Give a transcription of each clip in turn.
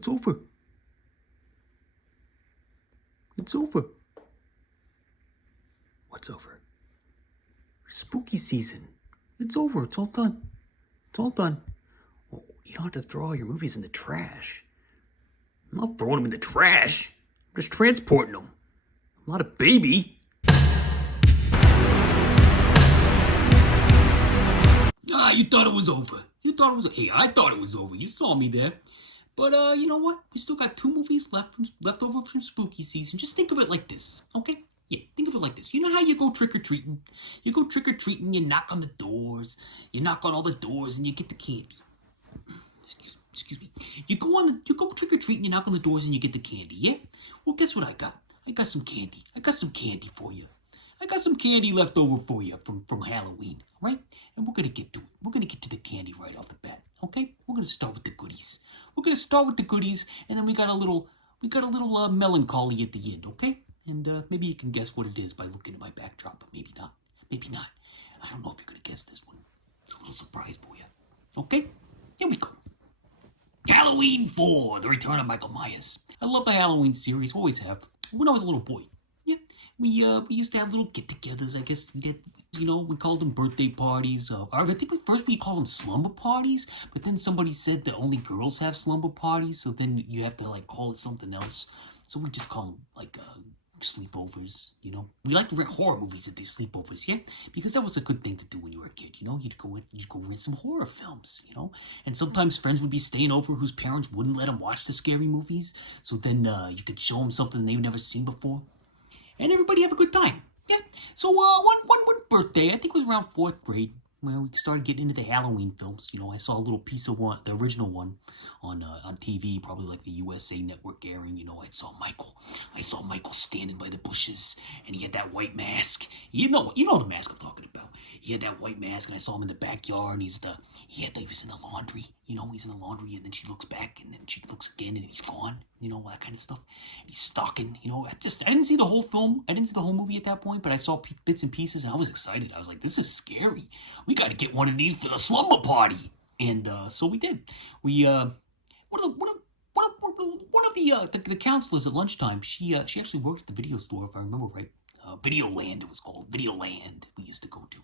It's over. It's over. What's over? Spooky season. It's over. It's all done. It's all done. Well, you don't have to throw all your movies in the trash. I'm not throwing them in the trash. I'm just transporting them. I'm not a baby. You thought it was over. Hey, I thought it was over. You saw me there. But, you know what? We still got 2 movies left over from spooky season. Just think of it like this, okay? Yeah, think of it like this. You know how you go trick-or-treating? You go trick-or-treating, you knock on the doors. You knock on all the doors and you get the candy. Excuse me. You go trick-or-treating, you knock on the doors and you get the candy, yeah? Well, guess what I got? I got some candy. I got some candy for you. I got some candy left over for you from Halloween, right? And we're gonna get to it. We're gonna get to the candy right off the bat, okay? We're gonna start with the goodies. And then we got a little melancholy at the end, okay? And maybe you can guess what it is by looking at my backdrop, but maybe not. Maybe not. I don't know if you're gonna guess this one. It's a little surprise for you, okay? Here we go. Halloween 4: The Return of Michael Myers. I love the Halloween series. Always have. When I was a little boy. Yeah, we used to have little get-togethers. I guess we did. We called them birthday parties. I think first we called them slumber parties, but then somebody said that only girls have slumber parties, so then you have to call it something else. So we just call them sleepovers. We like to rent horror movies at these sleepovers, yeah, because that was a good thing to do when you were a kid. You'd go rent some horror films, and sometimes friends would be staying over whose parents wouldn't let them watch the scary movies, so then you could show them something they've never seen before. And everybody have a good time. Yeah. So one birthday, I think it was around 4th grade, where we started getting into the Halloween films. I saw a little piece of one, the original one, on TV, probably like the USA Network airing. I saw Michael standing by the bushes, and he had that white mask. You know the mask I'm talking about. He had that white mask, and I saw him in the backyard, and he was in the laundry. He's in the laundry, and then she looks back, and then she looks again, and he's gone. All that kind of stuff. And he's stalking. I didn't see the whole film. I didn't see the whole movie at that point, but I saw bits and pieces, and I was excited. I was like, this is scary. We got to get one of these for the slumber party. And so we did. We one of the counselors at lunchtime. She actually worked at the video store, if I remember right. Videoland, it was called. Videoland, we used to go to.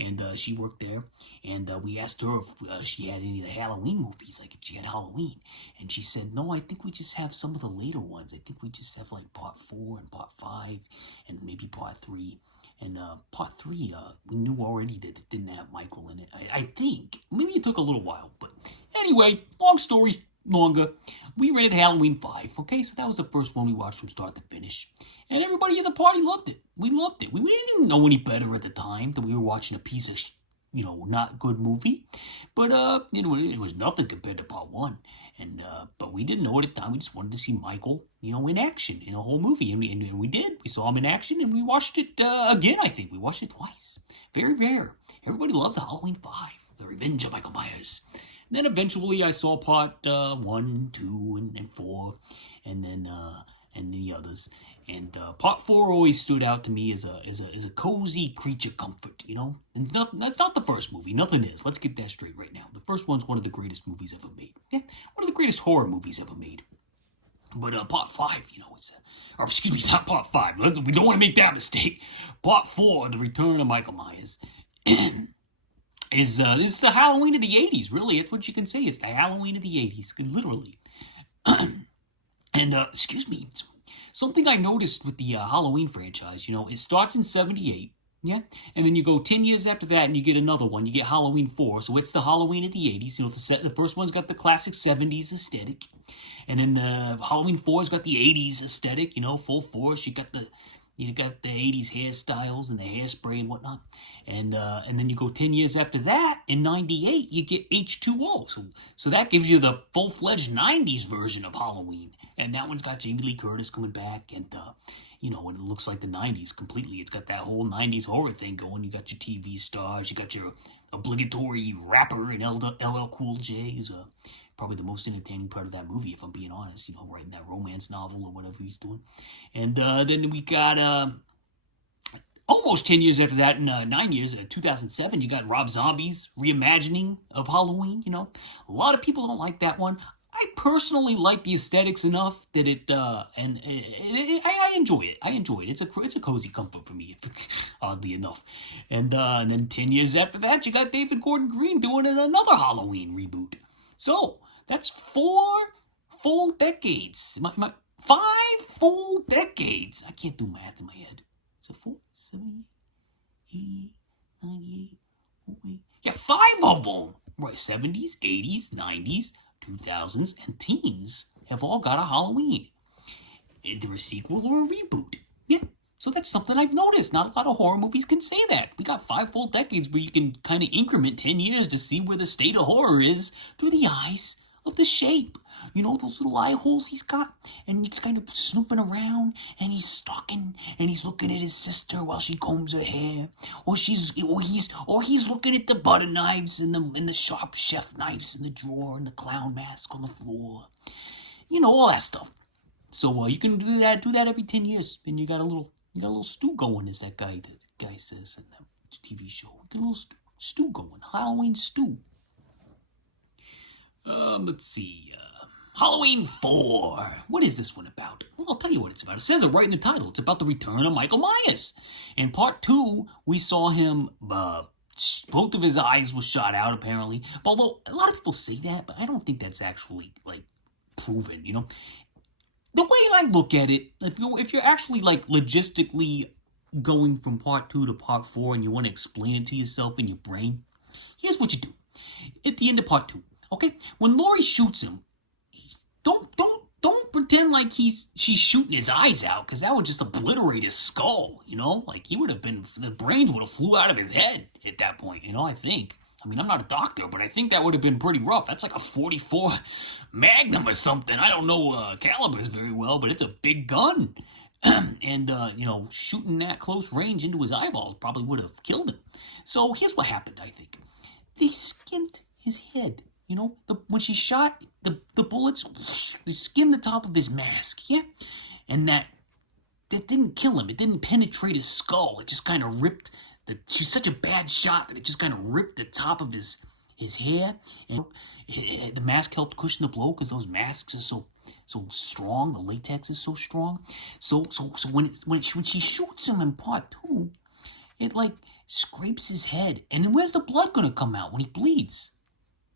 And she worked there, and we asked her if she had any of the Halloween movies, if she had Halloween. And she said, no, I think we just have some of the later ones. I think we just have part 4 and part 5 and maybe part 3. And part 3, we knew already that it didn't have Michael in it. I think. Maybe it took a little while. But anyway, long story longer, we rented Halloween 5, okay? So that was the first one we watched from start to finish. And everybody at the party loved it. We loved it. We didn't know any better at the time that we were watching a piece of, not good movie. But, it was nothing compared to part 1. And, but we didn't know at the time. We just wanted to see Michael, in action in a whole movie. And we did. We saw him in action, and we watched it again, I think. We watched it twice. Very rare. Everybody loved the Halloween 5, The Revenge of Michael Myers. And then eventually I saw part 1, 2, and 4, and then and the others. And part 4 always stood out to me as a cozy creature comfort, And that's not the first movie. Nothing is. Let's get that straight right now. The first one's one of the greatest movies ever made. Yeah, one of the greatest horror movies ever made. But part 5, not part 5. We don't want to make that mistake. Part 4, The Return of Michael Myers. This is the Halloween of the 80s, really. That's what you can say. It's the Halloween of the 80s, literally. And, something I noticed with the Halloween franchise, it starts in 78, yeah? And then you go 10 years after that and you get another one. You get Halloween 4, so it's the Halloween of the 80s. The first one's got the classic 70s aesthetic. And then Halloween 4's got the 80s aesthetic, full force. You got the 80s hairstyles and the hairspray and whatnot. And then you go 10 years after that, in 98, you get H2O. So that gives you the full-fledged 90s version of Halloween. And that one's got Jamie Lee Curtis coming back. And, and it looks like the 90s completely. It's got that whole 90s horror thing going. You got your TV stars. You got your obligatory rapper and LL Cool J is probably the most entertaining part of that movie, if I'm being honest, writing that romance novel or whatever he's doing. And then we got, almost 10 years after that, in 9 years, 2007, you got Rob Zombie's reimagining of Halloween, A lot of people don't like that one. I personally like the aesthetics enough that I enjoy it. I enjoy it. It's a cozy comfort for me, oddly enough. And then 10 years after that, you got David Gordon Green doing another Halloween reboot. So that's 4 full decades. 5 full decades. I can't do math in my head. Is it 4, 70, 80, 98, 48? Yeah, 5 of them. Right, 70s, 80s, 90s, 2000s, and teens have all got a Halloween. Either a sequel or a reboot. Yeah, so that's something I've noticed. Not a lot of horror movies can say that. We got 5 full decades where you can kind of increment 10 years to see where the state of horror is through the eyes of the Shape. You know, those little eye holes he's got? And he's kind of snooping around, and he's stalking, and he's looking at his sister while she combs her hair. Or he's looking at the butter knives and the sharp chef knives in the drawer and the clown mask on the floor. You know, all that stuff. So you can do that every 10 years, and you got a little stew going, as that guy says in the TV show. Get a little stew going, Halloween stew. Let's see. Halloween 4. What is this one about? Well, I'll tell you what it's about. It says it right in the title. It's about the return of Michael Myers. In part 2, we saw him, both of his eyes were shot out, apparently. Although, a lot of people say that, but I don't think that's actually, proven, you know? The way I look at it, if you're actually, logistically going from part 2 to part 4 and you want to explain it to yourself in your brain, here's what you do. At the end of part 2, okay? When Laurie shoots him, don't pretend like she's shooting his eyes out, because that would just obliterate his skull, you know? The brains would have flew out of his head at that point, you know, I think. I mean, I'm not a doctor, but I think that would have been pretty rough. That's like a 44 Magnum or something. I don't know calibers very well, but it's a big gun. And, shooting that close range into his eyeballs probably would have killed him. So here's what happened, I think. They skimmed his head. You know, when she shot, the bullets, they skimmed the top of his mask, yeah? And that didn't kill him. It didn't penetrate his skull. It just kind of ripped, she's such a bad shot that it just kind of ripped the top of his hair. And the mask helped cushion the blow because those masks are so strong. The latex is so strong. So when she shoots him in part 2, it, scrapes his head. And then where's the blood going to come out when he bleeds?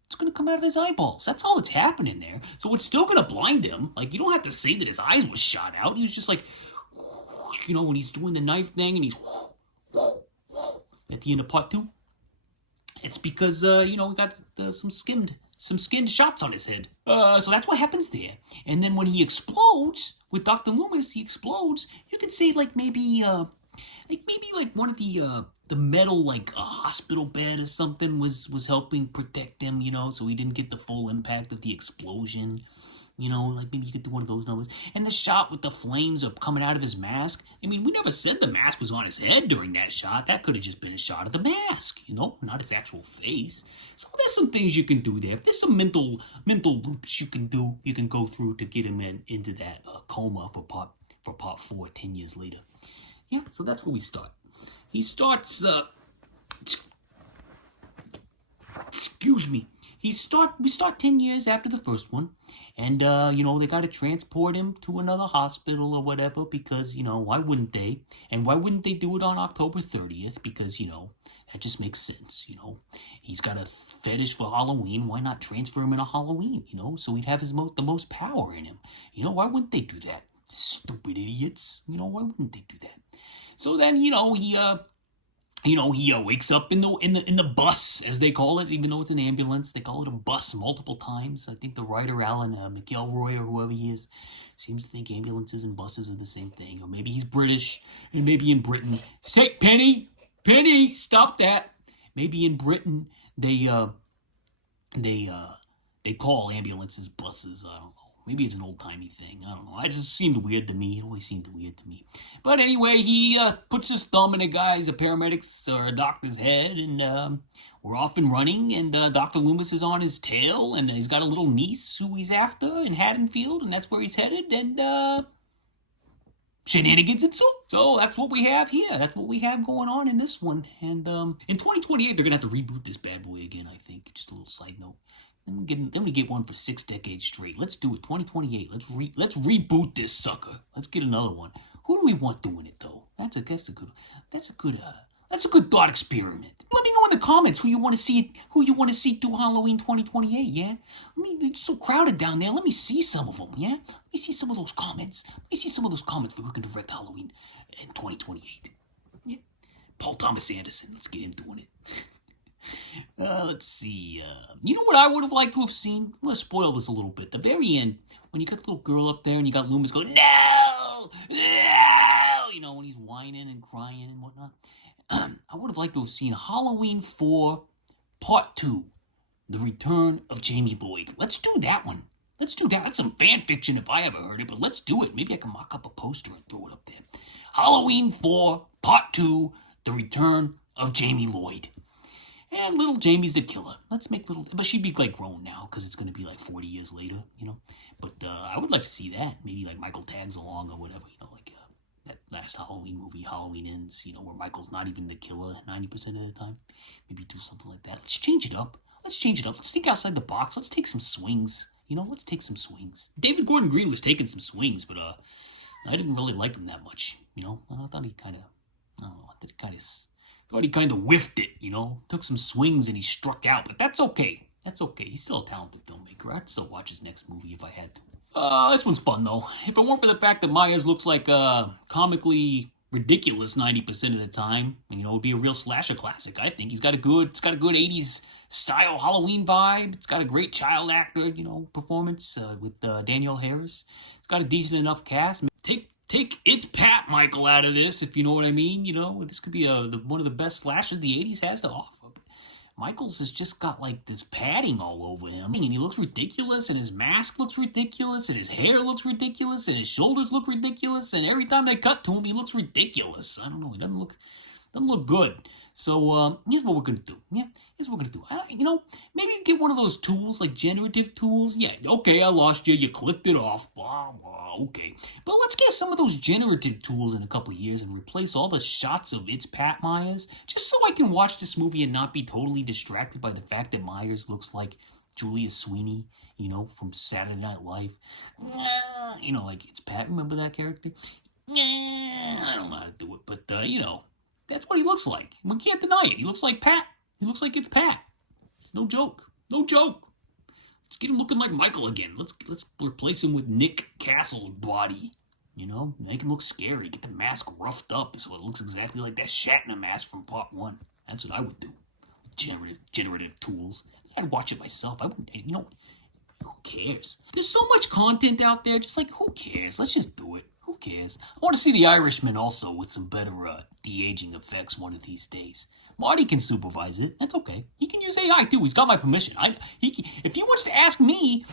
It's going to come out of his eyeballs. That's all that's happening there. So it's still going to blind him. You don't have to say that his eyes were shot out. He was just when he's doing the knife thing and he's at the end of part 2. It's because, we got some skinned shots on his head. So that's what happens there. And then when he explodes, with Dr. Loomis, he explodes, you could say, maybe one of the metal, a hospital bed or something was helping protect him, so he didn't get the full impact of the explosion. Maybe you could do one of those numbers. And the shot with the flames are coming out of his mask. I mean, we never said the mask was on his head during that shot. That could have just been a shot of the mask, not his actual face. So there's some things you can do there. There's some mental loops you can go through to get him into that coma for part 4 10 years later. Yeah, so that's where we start. He starts, we start 10 years after the first one, and, they got to transport him to another hospital or whatever, because, why wouldn't they? And why wouldn't they do it on October 30th? Because, that just makes sense, He's got a fetish for Halloween. Why not transfer him in a Halloween, so he'd have the most power in him. Why wouldn't they do that? Stupid idiots. Why wouldn't they do that? So then, he wakes up in the bus, as they call it, even though it's an ambulance. They call it a bus multiple times. I think the writer, Alan McElroy, or whoever he is, seems to think ambulances and buses are the same thing. Or maybe he's British, and maybe in Britain... Say, Penny, stop that! Maybe in Britain, they call ambulances buses. I don't know. Maybe it's an old-timey thing. I don't know. It just seemed weird to me. It always seemed weird to me. But anyway, he puts his thumb in a paramedic's or a doctor's head, and we're off and running, and Dr. Loomis is on his tail, and he's got a little niece who he's after in Haddonfield, and that's where he's headed, and shenanigans ensue. So that's what we have here. That's what we have going on in this one. And in 2028, they're going to have to reboot this bad boy again, I think. Just a little side note. Then we get one for 6 decades straight. Let's do it. 2028. Let's reboot this sucker. Let's get another one. Who do we want doing it though? That's a good thought experiment. Let me know in the comments who you want to see do Halloween 2028. Yeah. It's so crowded down there. Let me see some of them. Yeah. Let me see some of those comments. For who can direct Halloween in 2028. Yeah. Paul Thomas Anderson. Let's get him doing it. Let's see. You know what I would have liked to have seen? I'm going to spoil this a little bit. The very end, when you got the little girl up there and you got Loomis going, no! No! You know, when he's whining and crying and whatnot. I would have liked to have seen Halloween 4 Part 2, The Return of Jamie Lloyd. Let's do that one. Let's do that. That's some fan fiction if I ever heard it, but let's do it. Maybe I can mock up a poster and throw it up there. Halloween 4 Part 2, The Return of Jamie Lloyd. And little Jamie's the killer. Let's make but she'd be like grown now because it's going to be like 40 years later, you know. But I would like to see that. Maybe like Michael tags along or whatever, you know, like that last Halloween movie, Halloween Ends, you know, where Michael's not even the killer 90% of the time. Maybe do something like that. Let's change it up. Let's think outside the box. Let's take some swings. You know, let's take some swings. David Gordon Green was taking some swings, but I didn't really like him that much, you know. I thought he kind of whiffed it, you know. Took some swings and he struck out, but that's okay. He's still a talented filmmaker. I'd still watch his next movie if I had to. This one's fun, though. If it weren't for the fact that Myers looks like comically ridiculous 90% of the time, you know, it'd be a real slasher classic, I think. It's got a good 80s style Halloween vibe. It's got a great child actor, you know, performance with Danielle Harris. It's got a decent enough cast. Take It's Pat Michael out of this, if you know what I mean. You know, this could be one of the best slashers the 80s has to offer. Michaels has just got like this padding all over him, and he looks ridiculous, and his mask looks ridiculous, and his hair looks ridiculous, and his shoulders look ridiculous, and every time they cut to him, he looks ridiculous. I don't know, he doesn't look good. So here's what we're gonna do. Yeah, here's what we're gonna do. You know, maybe get one of those tools, like generative tools. Yeah, okay, I lost you. You clicked it off. Blah, blah, okay. But let's get some of those generative tools in a couple of years and replace all the shots of It's Pat Myers, just so I can watch this movie and not be totally distracted by the fact that Myers looks like Julius Sweeney, you know, from Saturday Night Live. You know, like It's Pat. Remember that character? I don't know how to do it, but you know. That's what he looks like. We can't deny it. He looks like Pat. He looks like It's Pat. It's no joke. No joke. Let's get him looking like Michael again. Let's replace him with Nick Castle's body. You know, make him look scary. Get the mask roughed up so it looks exactly like that Shatner mask from Part 1. That's what I would do. Generative tools. I'd watch it myself. I wouldn't, you know, who cares? There's so much content out there. Just like, who cares? Let's just do it. Who cares? I want to see The Irishman also with some better de-aging effects one of these days. Marty can supervise it. That's okay. He can use AI too. He's got my permission. If he wants to ask me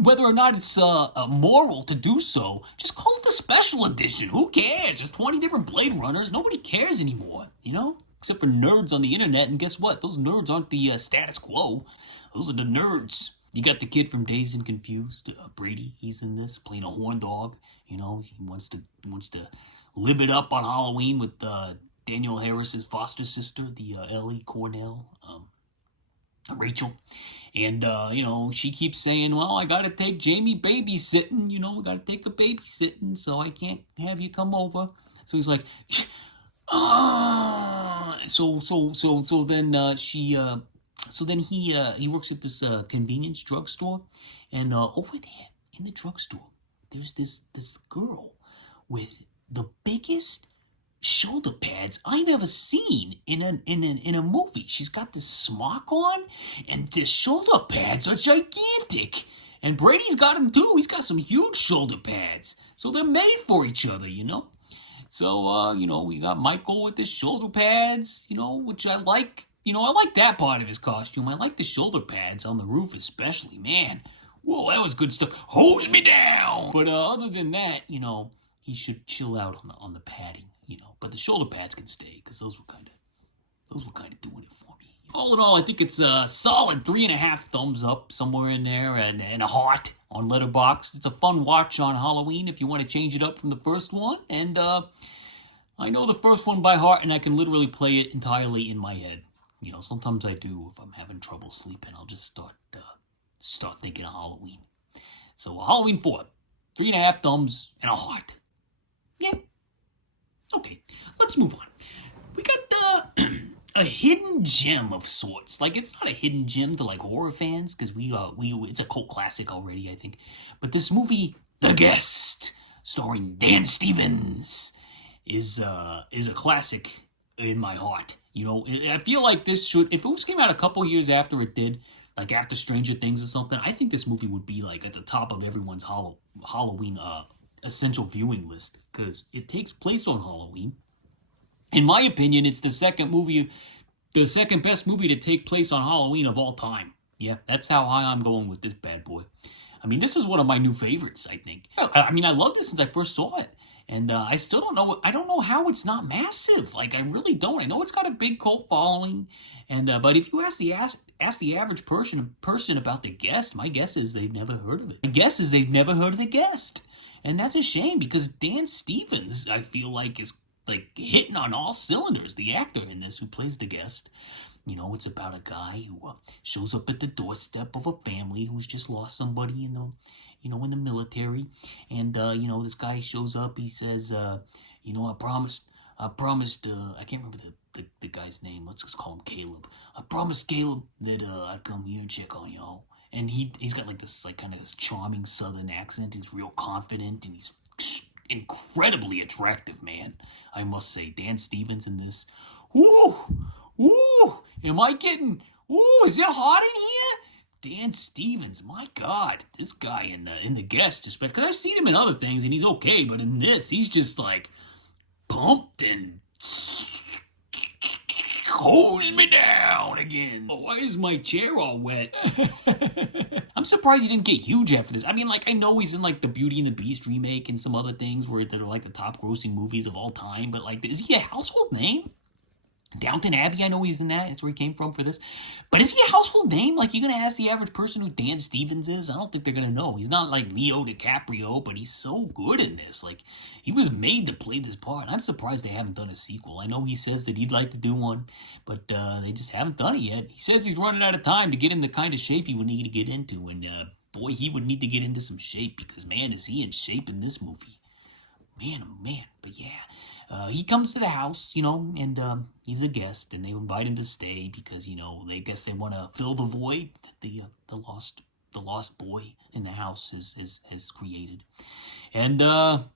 whether or not it's moral to do so, just call it the special edition. Who cares? There's 20 different Blade Runners. Nobody cares anymore, you know? Except for nerds on the internet. And guess what? Those nerds aren't the status quo. Those are the nerds. You got the kid from Dazed and Confused, Brady. He's in this, playing a horn dog. You know, he wants to live it up on Halloween with Danielle Harris's foster sister, the Ellie Cornell, Rachel. And, you know, she keeps saying, well, I got to take Jamie babysitting. You know, I got to take a babysitting, so I can't have you come over. So he's like, So then he works at this convenience drugstore, and over there in the drugstore, there's this girl with the biggest shoulder pads I've ever seen in a movie. She's got this smock on, and the shoulder pads are gigantic. And Brady's got them too. He's got some huge shoulder pads, so they're made for each other, you know. So you know, we got Michael with his shoulder pads, you know, which I like. You know, I like that part of his costume. I like the shoulder pads on the roof especially. Man, whoa, that was good stuff. Hose me down! But other than that, you know, he should chill out on the padding, you know. But the shoulder pads can stay, because those were kind of doing it for me. All in all, I think it's a solid 3.5 thumbs up somewhere in there, and a heart on Letterboxd. It's a fun watch on Halloween if you want to change it up from the first one. And I know the first one by heart, and I can literally play it entirely in my head. You know, sometimes I do if I'm having trouble sleeping. I'll just start thinking of Halloween. So Halloween 4, 3.5 thumbs and a heart. Yeah. Okay, let's move on. We got a hidden gem of sorts. Like, it's not a hidden gem to like horror fans because we it's a cult classic already, I think. But this movie, The Guest, starring Dan Stevens, is a classic in my heart. You know, I feel like this should, if it came out a couple years after it did, like after Stranger Things or something, I think this movie would be like at the top of everyone's Halloween essential viewing list because it takes place on Halloween. In my opinion, it's the second best movie to take place on Halloween of all time. Yeah, that's how high I'm going with this bad boy. I mean, this is one of my new favorites, I think. I mean, I loved this since I first saw it. And I still don't know. I don't know how it's not massive. Like, I really don't. I know it's got a big cult following, and but if you ask the average person about The Guest, my guess is they've never heard of it. My guess is they've never heard of The Guest, and that's a shame because Dan Stevens, I feel like, is like hitting on all cylinders. The actor in this who plays The Guest. You know, it's about a guy who shows up at the doorstep of a family who's just lost somebody in the military. And, this guy shows up, he says, I promised, I can't remember the guy's name, let's just call him Caleb. I promised Caleb that I'd come here and check on y'all. And he's got like this, like kind of this charming southern accent, he's real confident, and he's incredibly attractive, man. I must say, Dan Stevens in this, ooh, am I getting, is it hot in here? Dan Stevens, my God, this guy in the Guest, because I've seen him in other things and he's okay, but in this, he's just like pumped and hose me down again. Oh, why is my chair all wet? I'm surprised he didn't get huge after this. I mean, like, I know he's in like the Beauty and the Beast remake and some other things where they're like the top grossing movies of all time, but like, is he a household name? Downton Abbey, I know he's in that. That's where he came from for this. But is he a household name? Like, you're going to ask the average person who Dan Stevens is? I don't think they're going to know. He's not like Leo DiCaprio, but he's so good in this. Like, he was made to play this part. I'm surprised they haven't done a sequel. I know he says that he'd like to do one, but they just haven't done it yet. He says he's running out of time to get in the kind of shape he would need to get into. And, boy, he would need to get into some shape because, man, is he in shape in this movie. Man, oh man, but yeah, he comes to the house, and he's a guest, and they invite him to stay because, they guess they want to fill the void that the lost boy in the house has created, and the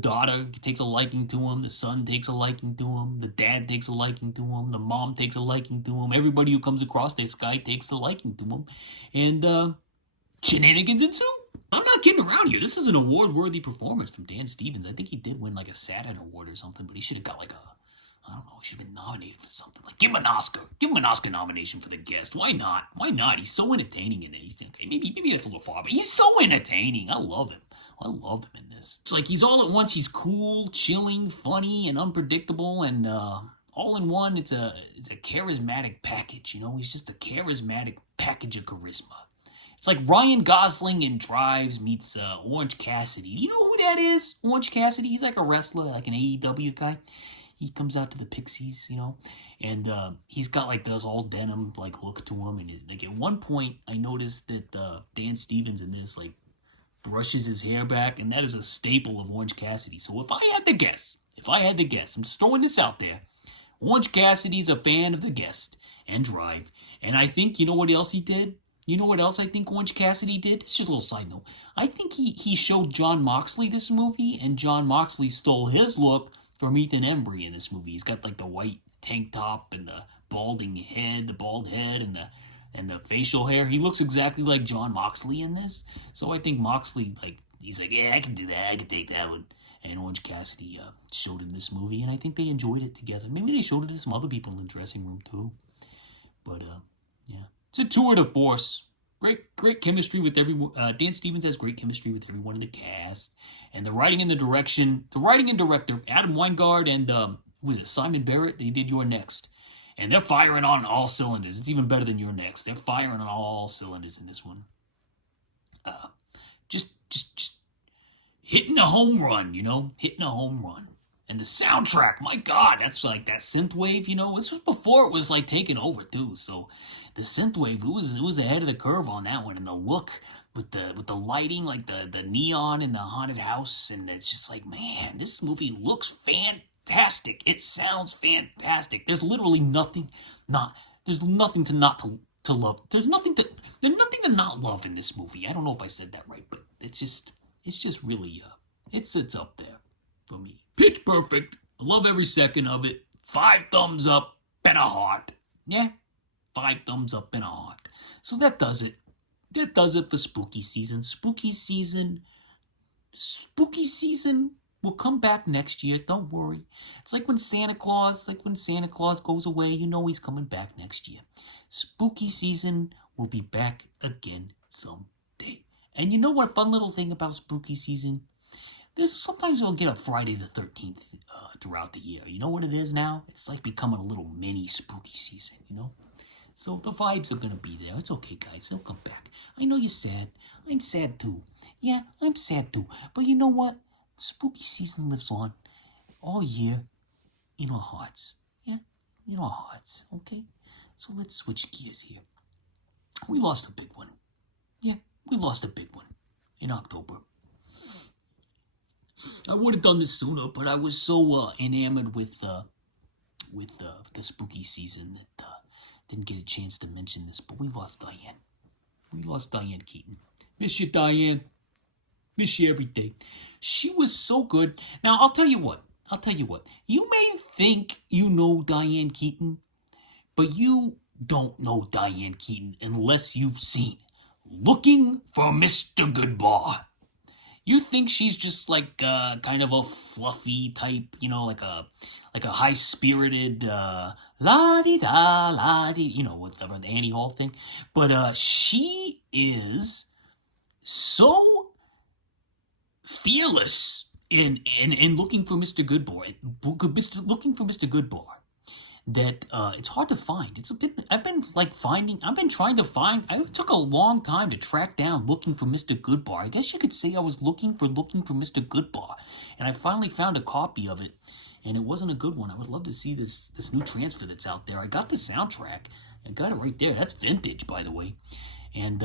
daughter takes a liking to him, the son takes a liking to him, the dad takes a liking to him, the mom takes a liking to him, everybody who comes across this guy takes a liking to him, and shenanigans ensue. I'm not kidding around here. This is an award-worthy performance from Dan Stevens. I think he did win like a Saturn Award or something, but he should have got like I don't know, he should have been nominated for something. Like, give him an Oscar. Give him an Oscar nomination for The Guest. Why not? Why not? He's so entertaining in it. Okay, maybe that's a little far, but he's so entertaining. I love him. I love him in this. It's like he's all at once. He's cool, chilling, funny, and unpredictable, and all in one. It's a charismatic package. He's just a charismatic package of charisma. It's like Ryan Gosling in Drives meets Orange Cassidy. Do you know who that is? Orange Cassidy? He's like a wrestler, like an AEW guy. He comes out to the Pixies, and he's got like this all denim like look to him. And like at one point, I noticed that Dan Stevens in this like brushes his hair back, and that is a staple of Orange Cassidy. So if I had to guess, I'm just throwing this out there. Orange Cassidy's a fan of The Guest and Drive, and I think you know what else he did. You know what else I think Orange Cassidy did? It's just a little side note. I think he showed John Moxley this movie, and John Moxley stole his look from Ethan Embry in this movie. He's got like the white tank top and the bald head, and the facial hair. He looks exactly like John Moxley in this. So I think Moxley, he's like, yeah, I can do that. I can take that one. And Orange Cassidy showed in this movie, and I think they enjoyed it together. Maybe they showed it to some other people in the dressing room too. But yeah. It's a tour de force. Great chemistry with everyone. Dan Stevens has great chemistry with everyone in the cast. And the writing and director, Adam Weingart and Simon Barrett, they did You're Next. And they're firing on all cylinders. It's even better than You're Next. They're firing on all cylinders in this one. Just hitting a home run, hitting a home run. And the soundtrack, my God, that's like that synthwave, This was before it was like taken over too. So the synthwave, it was ahead of the curve on that one. And the look with the lighting, like the neon in the haunted house, and it's just like, man, this movie looks fantastic. It sounds fantastic. There's literally nothing to not to love. There's nothing to not love in this movie. I don't know if I said that right, but it's just really it's up there for me. Pitch perfect. I love every second of it. 5 thumbs up and a heart. Yeah, 5 thumbs up and a heart. So that does it. That does it for spooky season. Spooky season will come back next year. Don't worry. It's like when Santa Claus goes away, he's coming back next year. Spooky season will be back again someday. And you know what fun little thing about spooky season? Sometimes we'll get a Friday the 13th throughout the year. You know what it is now? It's like becoming a little mini spooky season, So the vibes are going to be there. It's okay, guys. They'll come back. I know you're sad. I'm sad too. Yeah, I'm sad too. But you know what? Spooky season lives on all year in our hearts. Yeah, in our hearts, okay? So let's switch gears here. We lost a big one. Yeah, we lost a big one in October. I would have done this sooner, but I was so enamored with the spooky season that didn't get a chance to mention this. But we lost Diane. We lost Diane Keaton. Miss you, Diane. Miss you every day. She was so good. Now I'll tell you what. You may think you know Diane Keaton, but you don't know Diane Keaton unless you've seen Looking for Mr. Goodbar. You think she's just like kind of a fluffy type, like a high-spirited la-di-da, la-di, whatever, the Annie Hall thing. But she is so fearless in Looking for Mr. Goodbar, that it's hard to find. I've been trying to find. It took a long time to track down Looking for Mr. Goodbar. I guess you could say I was looking for Mr. Goodbar, and I finally found a copy of it, and it wasn't a good one. I would love to see this new transfer that's out there. I got the soundtrack. I got it right there. That's vintage, by the way. And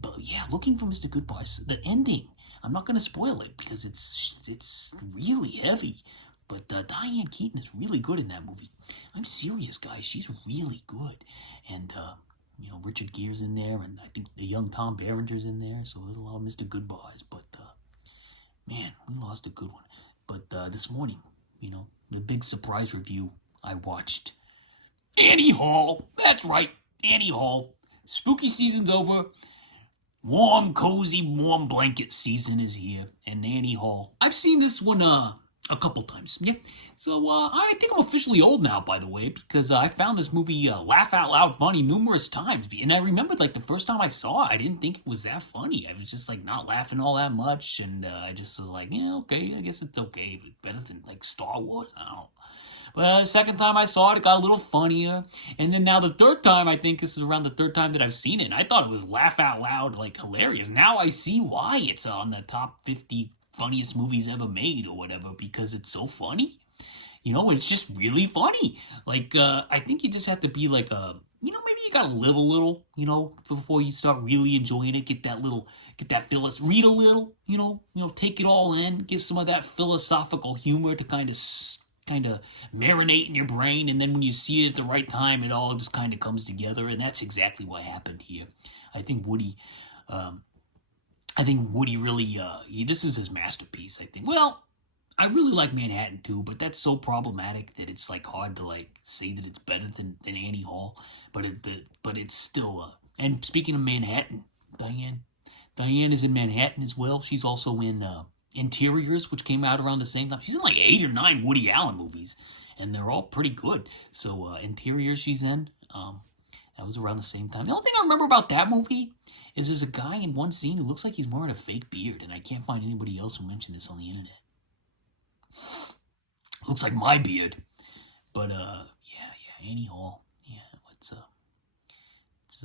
but yeah, Looking for Mr. Goodbar. The ending. I'm not going to spoil it because it's really heavy. But Diane Keaton is really good in that movie. I'm serious, guys. She's really good. And, Richard Gere's in there, and I think the young Tom Berenger's in there, so there's a lot of Mr. Goodbars. But, man, we lost a good one. But this morning, the big surprise review, I watched Annie Hall. That's right, Annie Hall. Spooky season's over. Warm, cozy, warm blanket season is here. And Annie Hall. I've seen this one, a couple times, yeah. So I think I'm officially old now, by the way, because I found this movie laugh out loud funny numerous times. And I remembered, the first time I saw it, I didn't think it was that funny. I was just, not laughing all that much, and I just was like, yeah, okay, I guess it's okay. But better than, Star Wars? I don't know. But the second time I saw it, it got a little funnier. And then now the third time, I think this is around the third time that I've seen it, and I thought it was laugh out loud, hilarious. Now I see why it's on the top 50 funniest movies ever made or whatever, because it's so funny. It's just really funny. I think you just have to be maybe you gotta live a little, before you start really enjoying it. Read a little, take it all in, get some of that philosophical humor to kind of marinate in your brain, and then when you see it at the right time, it all just kind of comes together, and that's exactly what happened here. I think Woody really, this is his masterpiece, I think. Well, I really like Manhattan too, but that's so problematic that it's hard to say that it's better than Annie Hall. But it's still. And speaking of Manhattan, Diane is in Manhattan as well. She's also in Interiors, which came out around the same time. She's in 8 or 9 Woody Allen movies, and they're all pretty good. So Interiors, she's in. That was around the same time. The only thing I remember about that movie is there's a guy in one scene who looks like he's wearing a fake beard, and I can't find anybody else who mentioned this on the internet. Looks like my beard. But, Annie Hall. Yeah, it's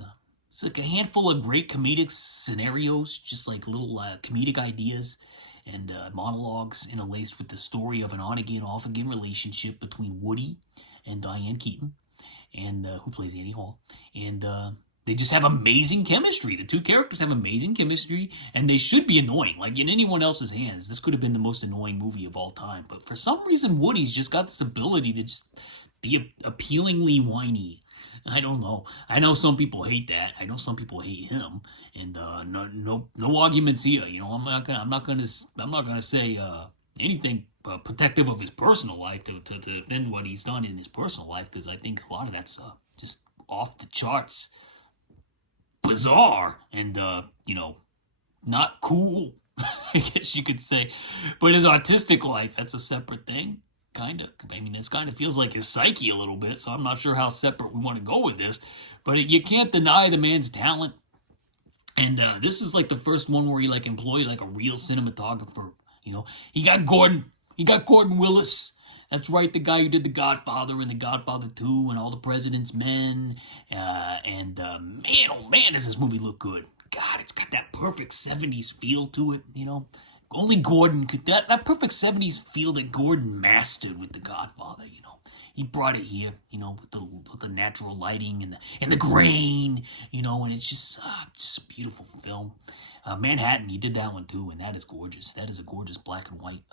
like a handful of great comedic scenarios, just little comedic ideas. and monologues interlaced with the story of an on-again, off-again relationship between Woody and Diane Keaton, and who plays Annie Hall, and they just have amazing chemistry. The two characters have amazing chemistry, and they should be annoying. Like, in anyone else's hands, this could have been the most annoying movie of all time. But for some reason, Woody's just got this ability to just be appealingly whiny. I don't know. I know some people hate that. I know some people hate him, and no arguments here. You know, I'm not gonna say anything protective of his personal life to defend what he's done in his personal life, because I think a lot of that's just off the charts, bizarre, and not cool. I guess you could say. But his artistic life, that's a separate thing. Kind of. I mean, it kind of feels like his psyche a little bit, so I'm not sure how separate we want to go with this. But you can't deny the man's talent. And this is like the first one where he like employed like a real cinematographer. You know, he got Gordon Willis. That's right, the guy who did The Godfather and The Godfather 2 and All the President's Men. Man, oh man, does this movie look good. God, it's got that perfect 70s feel to it, you know. Only Gordon could, that perfect 70s feel that Gordon mastered with The Godfather, you know. He brought it here, you know, with the natural lighting and the grain, you know, and it's just a beautiful film. Manhattan, he did that one too, and that is gorgeous. That is a gorgeous black and white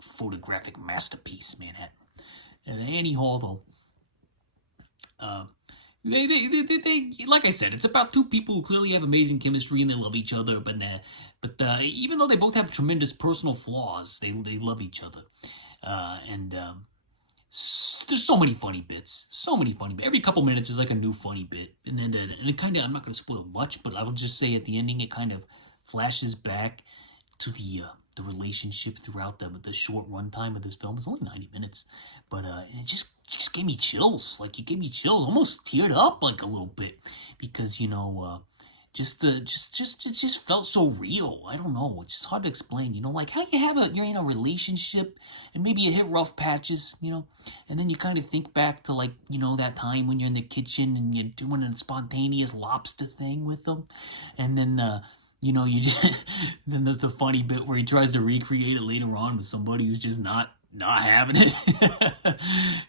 photographic masterpiece, Manhattan. And Annie Hall, though, they like I said, it's about two people who clearly have amazing chemistry and they love each other, but even though they both have tremendous personal flaws, they love each other. There's so many funny bits. Every couple minutes is like a new funny bit. And then and it kind of, I'm not going to spoil much, but I will just say at the ending, it kind of flashes back to the relationship throughout the short runtime of this film. It's only 90 minutes, but it just gave me chills. Like, it gave me chills, almost teared up like a little bit, because, you know, it just felt so real. I don't know. It's just hard to explain. You know, like how you're in a relationship and maybe you hit rough patches, you know, and then you kind of think back to, like, you know, that time when you're in the kitchen and you're doing a spontaneous lobster thing with them, and then you know, then there's the funny bit where he tries to recreate it later on with somebody who's just not having it.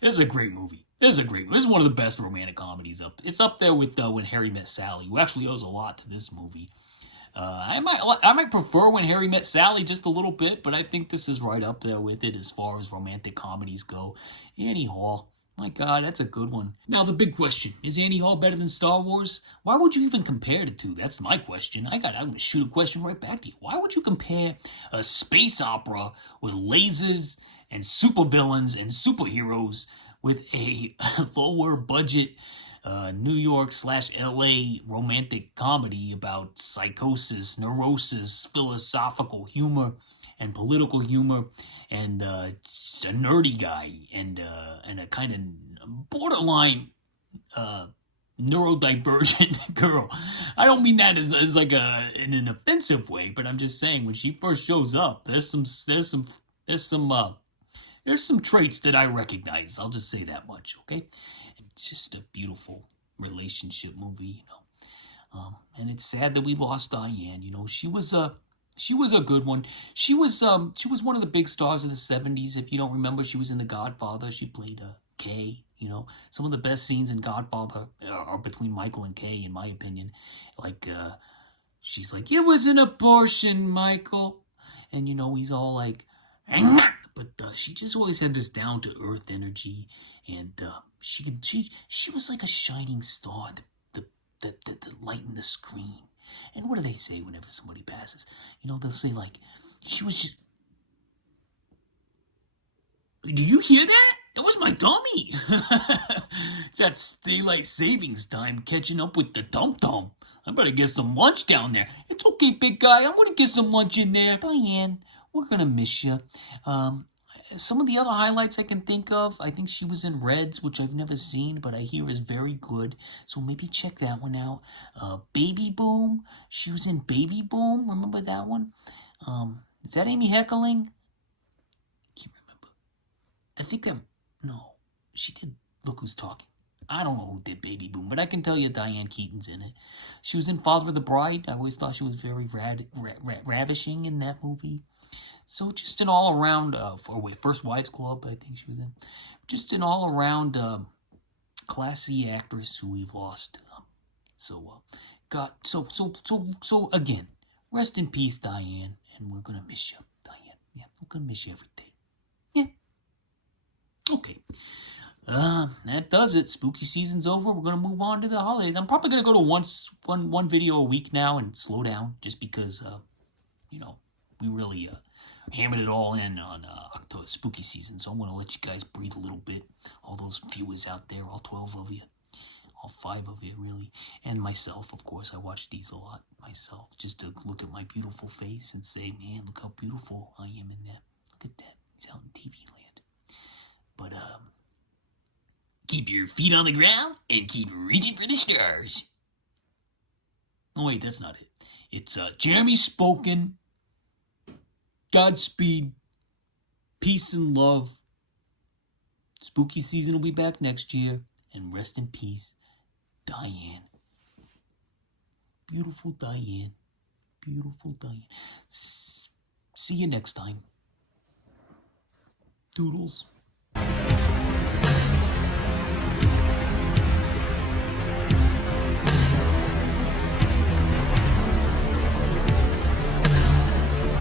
It's a great movie. This is one of the best romantic comedies It's up there with When Harry Met Sally, who actually owes a lot to this movie. I might prefer When Harry Met Sally just a little bit, but I think this is right up there with it as far as romantic comedies go. Annie Hall. My God, that's a good one. Now, the big question. Is Annie Hall better than Star Wars? Why would you even compare the two? That's my question. I'm going to shoot a question right back to you. Why would you compare a space opera with lasers and supervillains and superheroes with a lower budget New York/LA romantic comedy about psychosis, neurosis, philosophical humor, and political humor, and a nerdy guy, and a kind of borderline neurodivergent girl? I don't mean that as like in an offensive way, but I'm just saying when she first shows up, there's some traits that I recognize. I'll just say that much, okay? It's just a beautiful relationship movie, you know. And it's sad that we lost Diane. You know, she was a good one. She was one of the big stars of the 70s. If you don't remember, she was in The Godfather. She played Kay. You know, some of the best scenes in Godfather are between Michael and Kay, in my opinion. Like, she's like, "It was an abortion, Michael," and you know, he's all like, but she just always had this down to earth energy, and she was like a shining star that lightened the screen. And what do they say whenever somebody passes? You know, they'll say, like, she was just... Do you hear that? That was my dummy. It's that daylight savings time catching up with the tum-tum. I better get some lunch down there. It's okay, big guy. I'm going to get some lunch in there. Diane, we're going to miss you. Some of the other highlights I can think of, I think she was in Reds, which I've never seen, but I hear is very good. So maybe check that one out. Baby Boom. She was in Baby Boom. Remember that one? Is that Amy Heckerling? I can't remember. I think no, she did Look Who's Talking. I don't know who did Baby Boom, but I can tell you Diane Keaton's in it. She was in Father of the Bride. I always thought she was very ravishing in that movie. So just an all-around, First Wives Club, I think she was in. Just an all-around classy actress who we've lost. So again, rest in peace, Diane, and we're gonna miss you, Diane. Yeah, we're gonna miss you every day. Yeah. Okay. That does it. Spooky season's over. We're gonna move on to the holidays. I'm probably gonna go to one video a week now and slow down, just because we really hammered it all in on October spooky season. So I'm gonna let you guys breathe a little bit. All those viewers out there, all 12 of you, all 5 of you really, and myself, of course. I watch these a lot myself, just to look at my beautiful face and say, man, look how beautiful I am in that. Look at that. He's out in TV land. But keep your feet on the ground and keep reaching for the stars. Oh wait, that's not it. It's Jeremy spoken. Godspeed. Peace and love. Spooky season will be back next year. And rest in peace, Diane. Beautiful Diane. Beautiful Diane. See you next time. Doodles.